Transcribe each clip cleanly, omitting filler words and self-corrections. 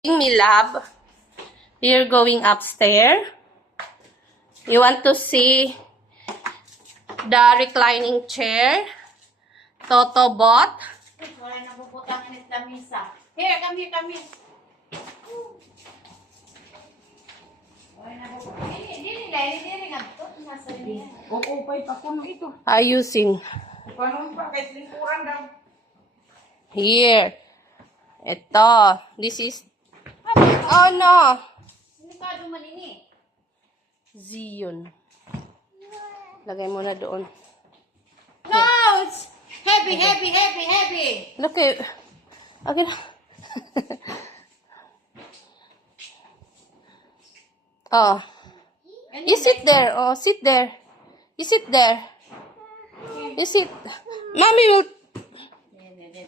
Me love, you're going upstairs. You want to see the reclining chair Toto bought. Wala na puputangin at lamisa. Here, come here, come here. Wala na puputangin. Dili nga ito. Nasa rin yan. Upay pa kuno ito. Ayusin. Paano pa? Kahit lingkuran daw. Here. Ito. This is... Oh no! Delikado malini. Zion. Lagay mo na doon. No! It's heavy, heavy, heavy, heavy. Look at... Okay na. Oh. You sit there. Oh, sit there. You sit there. You sit. Mommy will...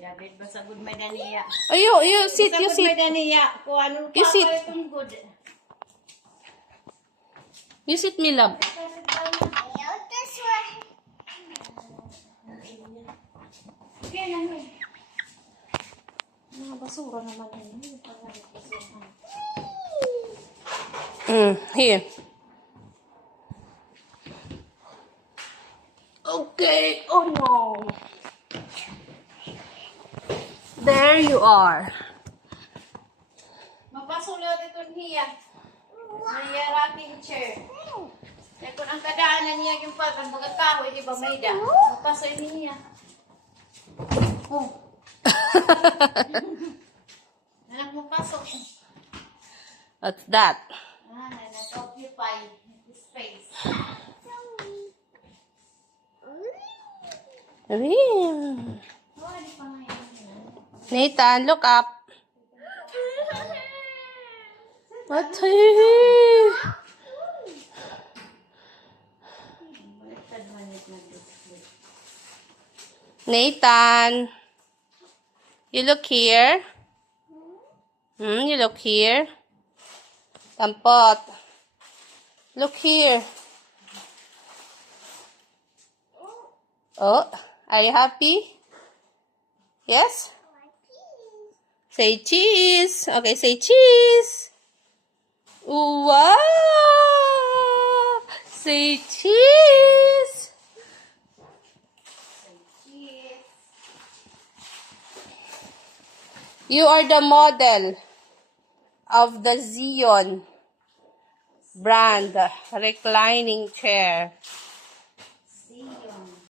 David, basta good may daniya. Oh, you sit, you Basta good may sit. daniya. Kung anong You sit. itong good. You sit, me love. Here lang yun. Mga basura naman yun. Here. Okay. Oh no. There you are. Mapasulot ito niya. Niya rocking chair. Kaya kung ang kadaanan niya yung pag ang mga kahoy, di ba may da? Mapasoy niya. Oh. Anak mo pasok. What's that? Nag-occupy the space. Rim. Oh, di pa nga yun. Nathan, look up. What's Nathan, you look here. You look here. Tampot. Look here. Oh, are you happy? Yes? Say cheese. Okay, say cheese. Wow! Say cheese. You are the model of the Zion brand reclining chair.